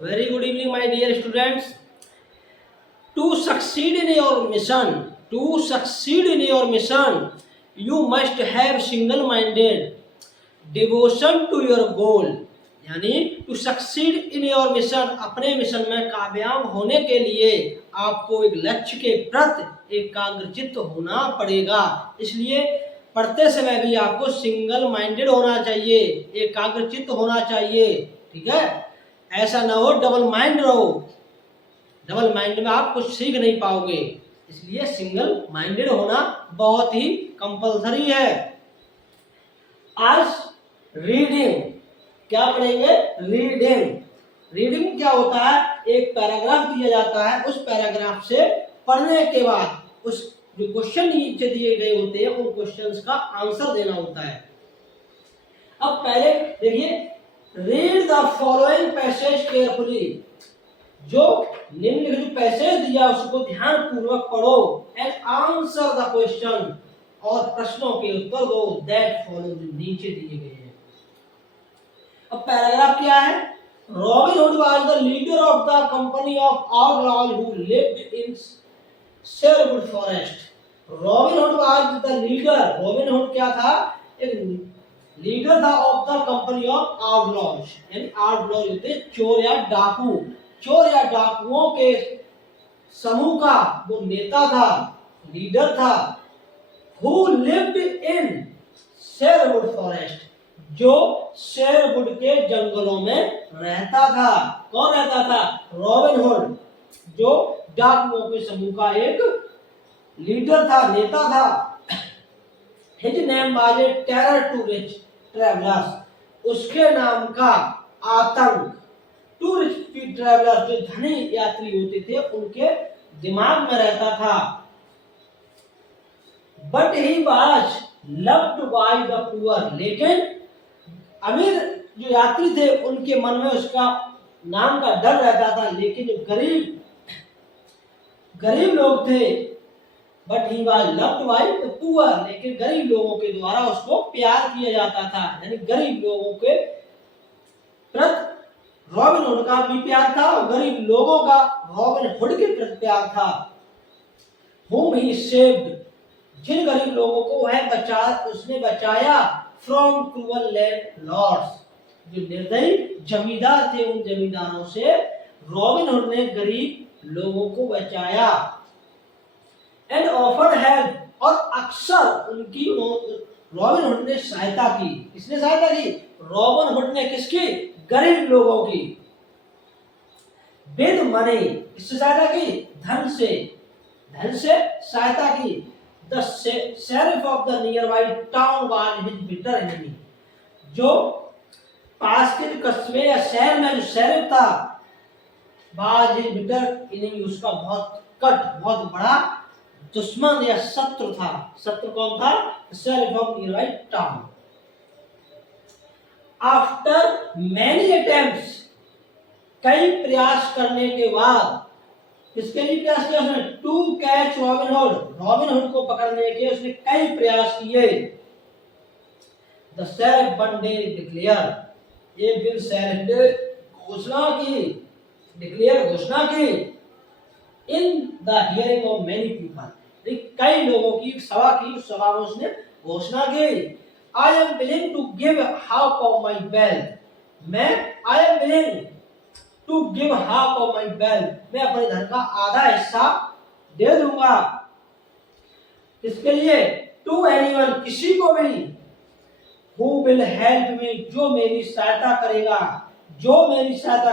Very good evening, my dear students. To succeed in your mission, you must have single-minded devotion to your goal. यानी to succeed in your mission, अपने mission में कामयाब होने के लिए आपको एक लक्ष्य के प्रति एकाग्रचित्त होना पड़ेगा। इसलिए पढ़ते समय भी आपको सिंगल माइंडेड होना चाहिए, एकाग्रचित्त होना चाहिए। ठीक है, ऐसा ना हो डबल माइंड रहो। डबल माइंड में आप कुछ सीख नहीं पाओगे, इसलिए सिंगल माइंडेड होना बहुत ही कंपलसरी है। आज रीडिंग क्या पढ़ेंगे? रीडिंग क्या होता है? एक पैराग्राफ दिया जाता है, उस पैराग्राफ से पढ़ने के बाद उस जो क्वेश्चन नीचे दिए गए होते हैं उन क्वेश्चंस का आंसर देना होता है। अब पहले देखिए, read the following passage carefully. जो निम्नलिखित जो पैसेज दिया उसको ध्यान पूर्वक पढ़ो एंड आंसर द क्वेश्चन, और प्रश्नों के उत्तर दो दैट फॉलो, जो नीचे दिए गए हैं। अब पैराग्राफ क्या है? Robin Hood was the leader of the company of outlaws who lived in Sherwood forest. Robin Hood was the leader. Robin hood क्या था? एक लीडर था of the company of outlaws, यानी आउटलॉज होते चोर या डाकू। चोर या डाकुओं के समूह का वो नेता था, लीडर था। Who lived in Sherwood forest, जो शेरवुड के जंगलों में रहता था। कौन रहता था? रॉबिन हुड, जो डाकुओं के समूह का एक लीडर था, नेता था। His name was a terror to rich travellers, उसके नाम का आतंक टू रिच ट्रैवलर्स, जो धनी यात्री होते थे उनके दिमाग में रहता था। But he was loved by the poor, लेकिन अमीर जो यात्री थे उनके मन में उसका नाम का डर रहता था, लेकिन जो गरीब लोग थे, but he was loved by the poor, लेकिन गरीब लोगों के द्वारा उसको प्यार किया जाता था। यानी गरीब लोगों के प्रति रॉबिन हुड का भी प्यार था और गरीब लोगों का रॉबिन हुड के प्रति प्यार था। whom he saved, जिन गरीब लोगों को वह उसने बचाया फ्रॉम क्रूअल लैंडलॉर्ड्स, जो निर्दयी जमींदार थे उन जमींदारों से रॉबिन हुड ने गरीब लोगों को बचाया। एंड ऑफर्ड हेल्प, और अक्सर उनकी रॉबिन हुड ने सहायता की। किसने सहायता की? रॉबिन हुड ने किसकी? गरीब लोगों की। विद मनी, किससे सहायता की? धन से सहायता की। The sheriff of the nearby town was his bitter enemy, जो पास के कस्बे या शहर में जो शेरिफ था वाज हिज बिटर एनिमी, उसका बहुत बड़ा दुश्मन या शत्रु था। शत्रु कौन था? Sheriff of nearby town. After many attempts, कई प्रयास करने के बाद, किसके लिए प्रयास किया उसने? To catch Robin Hood, Robin Hood को पकड़ने के उसने कई प्रयास किए। The sheriff one day declare, एक दिन शेरिफ ने घोषणा की in the hearing of many people, कई लोगों की सभा की, उस सभा में उसने घोषणा की। I am willing to give half of my wealth, I am willing to give half of my wealth, मैं अपने धन का आधा हिस्सा दे दूंगा। किसके लिए? टू एनीवन, किसी को भी। हु विल हेल्प मी, जो मेरी सहायता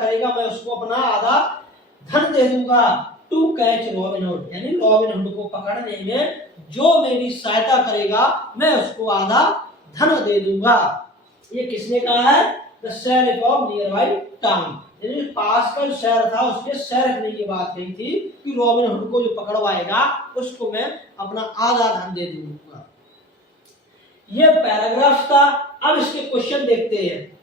करेगा मैं उसको अपना आधा धन दे दूंगा। टू कैच रॉबिन हुड, यानी रॉबिन हुड को पकड़ने में जो मेरी सहायता करेगा मैं उसको आधा धन दे दूंगा। ये किसने कहा है? The sheriff of nearby town, यानी पास का शहर था उसके शेरिफ ने ये बात कही थी कि रॉबिन हुड को जो पकड़वाएगा उसको मैं अपना आधा धन दे दूंगा। ये पैराग्राफ था। अब इसके क्वेश्चन देखते हैं।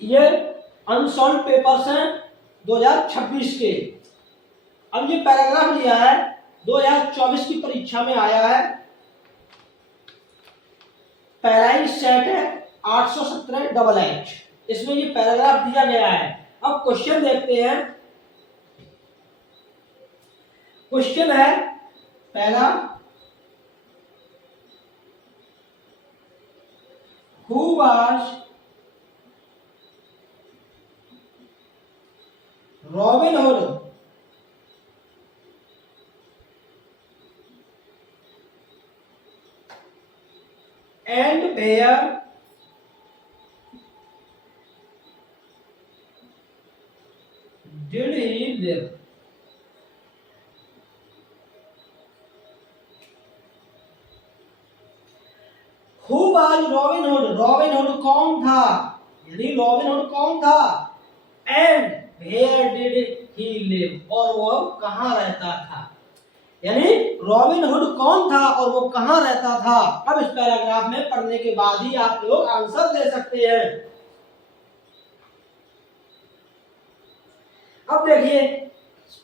ये अनसॉल्व पेपर्स हैं 2026 के। अब ये पैराग्राफ लिया है 2024 की परीक्षा में आया है। पैराइज सेट है 817 डबल एच, इसमें ये पैराग्राफ दिया गया है। अब क्वेश्चन देखते हैं। क्वेश्चन है पहला, who was Robin Hood and where did he live? Who was Robin Hood, Robin Hood कौन था, यानी रॉबिन हुड कौन था, and where did he live, और वो कहां रहता था। यानी रॉबिन हुड कौन था और वो कहां रहता था। अब इस पैराग्राफ में पढ़ने के बाद ही आप लोग आंसर दे सकते हैं। अब देखिए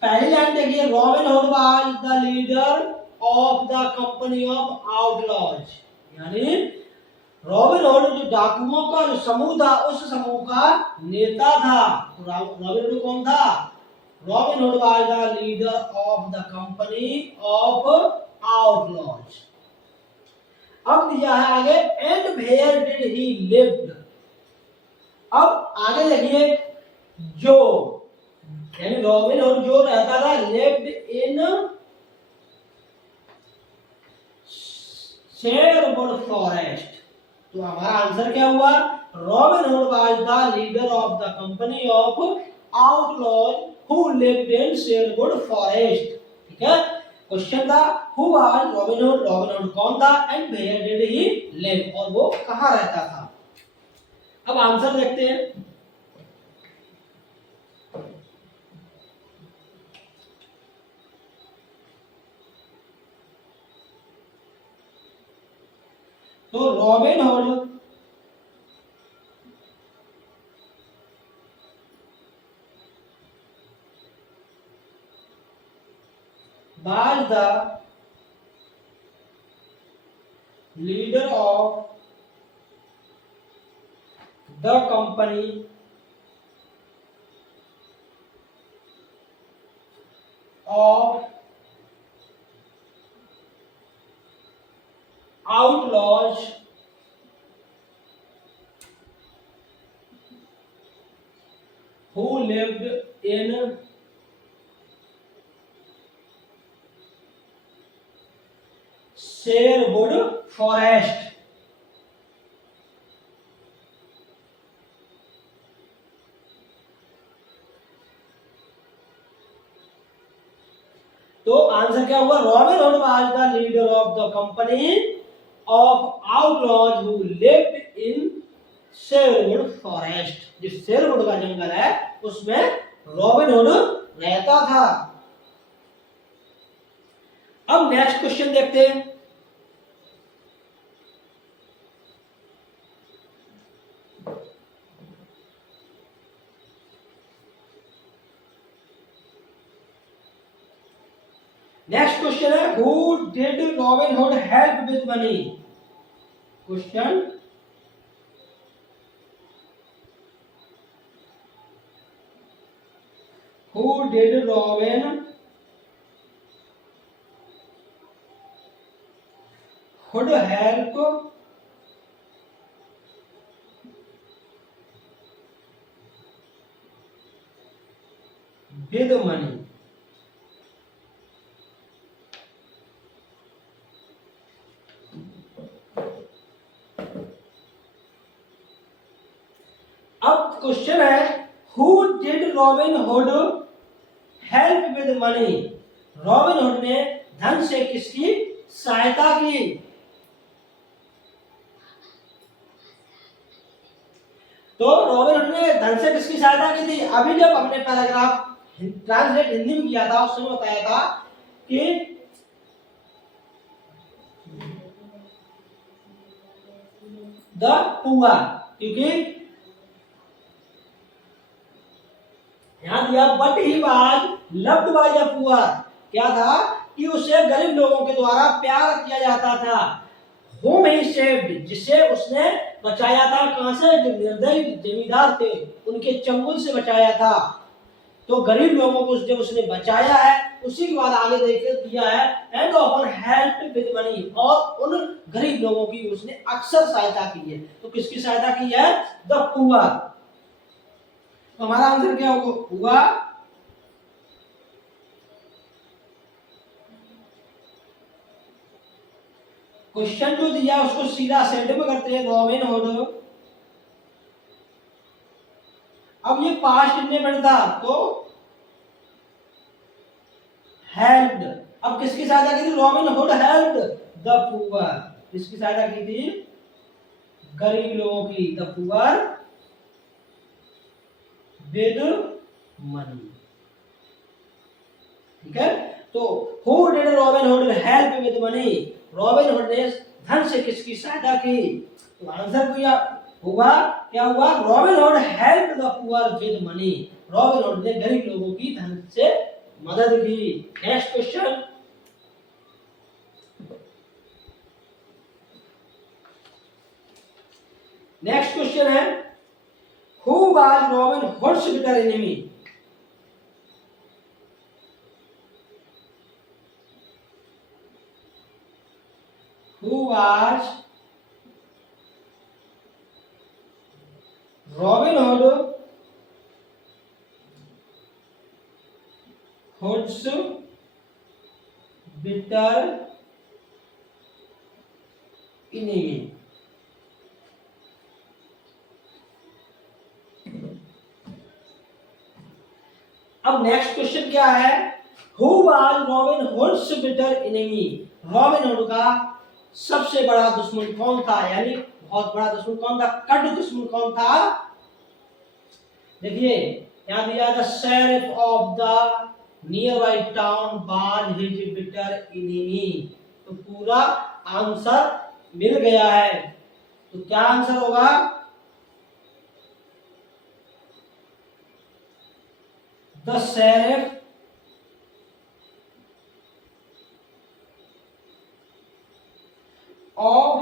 पहली लाइन देखिए, robin Hood was the leader of the company of outlaws, यानी रॉबिन हुड जो डाकुओं का जो समूह था उस समूह का नेता था। रॉबिन हुड कौन था? Robin Hood was the leader of the company of outlaws. अब दिया है आगे, and where did he lived. अब आगे देखिए, जो यानी रॉबिन हुड जो रहता था, लिव्ड इन शेरवुड फॉरेस्ट। तो हमारा आंसर क्या हुआ? Robin Hood was the leader of the company of outlaws who lived in Sherwood Forest. ठीक है, क्वेश्चन था who was Robin Hood, Robin Hood कौन था, and where did he live, और वो कहां रहता था। अब आंसर देखते हैं। तो robin hood was the leader of the company of outlaws who lived in Sherwood forest. तो आंसर क्या हुआ? Robin Hood was the leader of the company of outlaws who lived in Sherwood forest. जो Sherwood का जंगल है उसमें robin hood रहता था। अब नेक्स्ट क्वेश्चन देखते हैं। नेक्स्ट क्वेश्चन है, who did robin hood help with money? Question, who did robin hood help with money? अब क्वेश्चन है, who did robin hood help with money? Robin hood ने धन से किसकी सहायता की? तो रॉबिन हुड ने धन से किसकी सहायता की थी? अभी जब हमने पैराग्राफ ट्रांसलेट हिंदी में किया था उसमें बताया था कि द पुअर, क्योंकि यहां दिया but he was loved by the poor. क्या था कि उसे गरीब लोगों के द्वारा प्यार किया जाता था। whom he saved, जिसे उसने बचाया था। कहां से? जो निर्दयी जमींदार थे उनके चंगुल से बचाया था। तो गरीब लोगों को जब उसने बचाया है, उसी के बाद आगे देख दिया है and often help with money, और उन गरीब लोगों की उसने अक्सर सहायता की है। तो किसकी सहायता की है? The poor. तो हमारा आंसर क्या हुआ? क्वेश्चन जो दिया उसको सीधा सेंड में करते हैं, रॉबिन हुड। अब ये पास्ट इंडेफिनिट था तो हेल्प्ड। अब किसकी सहायता की थी? Robin hood helped the poor. किसकी सहायता की थी? गरीब लोगों की। The poor with money. ठीक है, तो who did robin hood help with money? Robin hood ने धन से किसकी सहायता की? तो आंसर होगा क्या हुआ? Robin hood help the poor with money. Robin hood ने गरीब लोगों की धन से मदद की। नेक्स्ट क्वेश्चन, नेक्स्ट क्वेश्चन है who was robin hoods bitter enemy? Who was Robin Hood's bitter enemy? अब नेक्स्ट क्वेश्चन क्या है? Who was Robin Hood's bitter enemy? Robin hood का सबसे बड़ा दुश्मन कौन था? यानी बहुत बड़ा दुश्मन कौन था? कट दुश्मन कौन था? देखिए यहां दिया the sheriff of the near by town was his bitter enemy. तो पूरा आंसर मिल गया है। तो क्या आंसर होगा? The sheriff of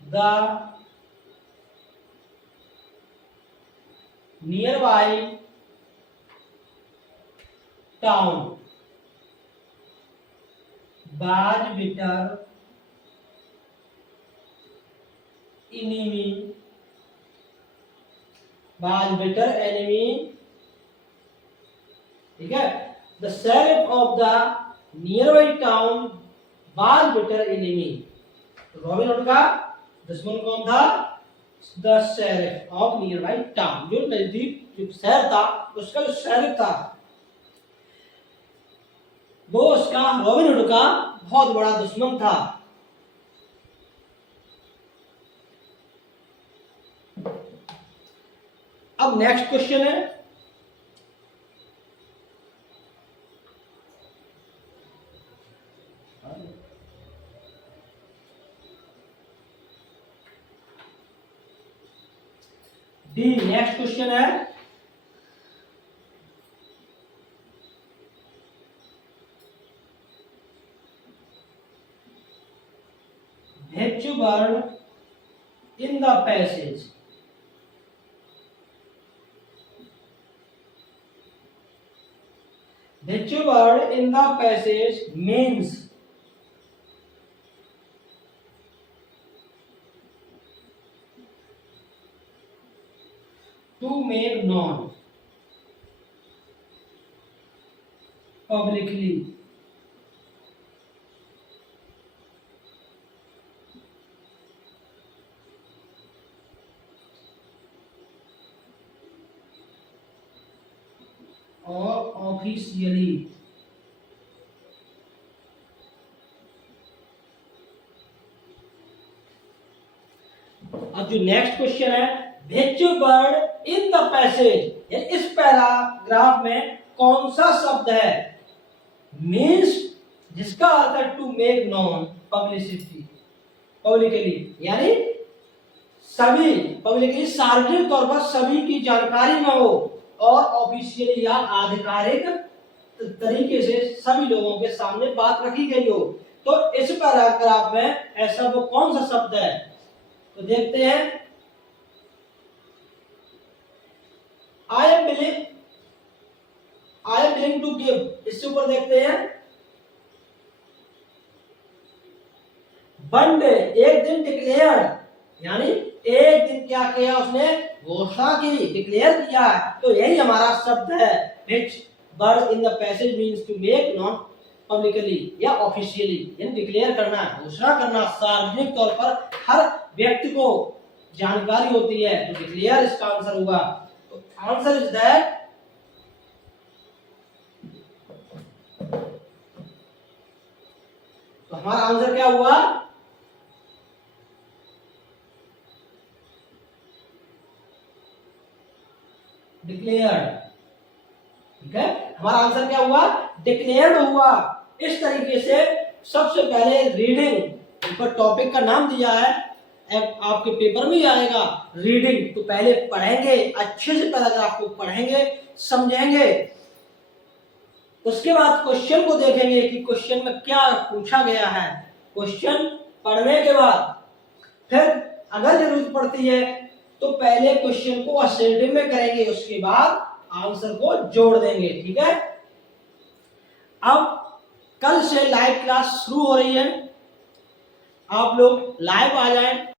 the nearby town was bitter enemy, was bitter enemy। ठीक है, the sheriff of the nearby town was bitter enemy. Robin hood का दुश्मन कौन था? The sheriff of near by town, जो नजदीक जो शहर था उसका जो शेरिफ था वो उसका रॉबिन हुड का बहुत बड़ा दुश्मन था। अब नेक्स्ट क्वेश्चन है डी। नेक्स्ट क्वेश्चन है H burn in the passage। H burn in the passage means to make known publicly। और ऑफिशियली। अब जो नेक्स्ट क्वेश्चन है which word in the passage, इस पैराग्राफ में कौन सा शब्द है? मीन्स जिसका अर्थ है to make known publicity, publicly, यानी सभी पब्लिकली सार्वजनिक तौर पर सभी की जानकारी में हो, और ऑफिशियली या आधिकारिक तरीके से सभी लोगों के सामने बात रखी गई हो। तो इस पैराग्राफ में ऐसा वो कौन सा शब्द है, तो देखते हैं। I am willing to give, इसके ऊपर देखते हैं। वन डे, एक दिन, डिक्लेयर यानी एक दिन क्या किया उसने, घोषणा की, डिक्लेयर किया, तो यही हमारा शब्द है। which word in the passage means to make known publicly या ऑफिशियली, यानी डिक्लेयर करना, घोषणा करना, सार्वजनिक तौर पर हर व्यक्ति को जानकारी होती है, तो डिक्लेयर इसका आंसर होगा। तो आंसर इज दैट, तो हमारा आंसर क्या हुआ, डिक्लेयर्ड। ठीक है, हमारा आंसर क्या हुआ, डिक्लेयर्ड हुआ। इस तरीके से सबसे पहले रीडिंग, ऊपर टॉपिक का नाम दिया है, आपके पेपर में ही आएगा रीडिंग, तो पहले पढ़ेंगे, अच्छे से पैराग्राफ को पढ़ेंगे, समझेंगे, उसके बाद क्वेश्चन को देखेंगे कि क्वेश्चन में क्या पूछा गया है। क्वेश्चन पढ़ने के बाद फिर अगर जरूरत पड़ती है तो पहले क्वेश्चन को असेंडिंग में करेंगे, उसके बाद आंसर को जोड़ देंगे। ठीक है, अब कल से लाइव क्लास शुरू हो रही है, आप लोग लाइव आ जाएं।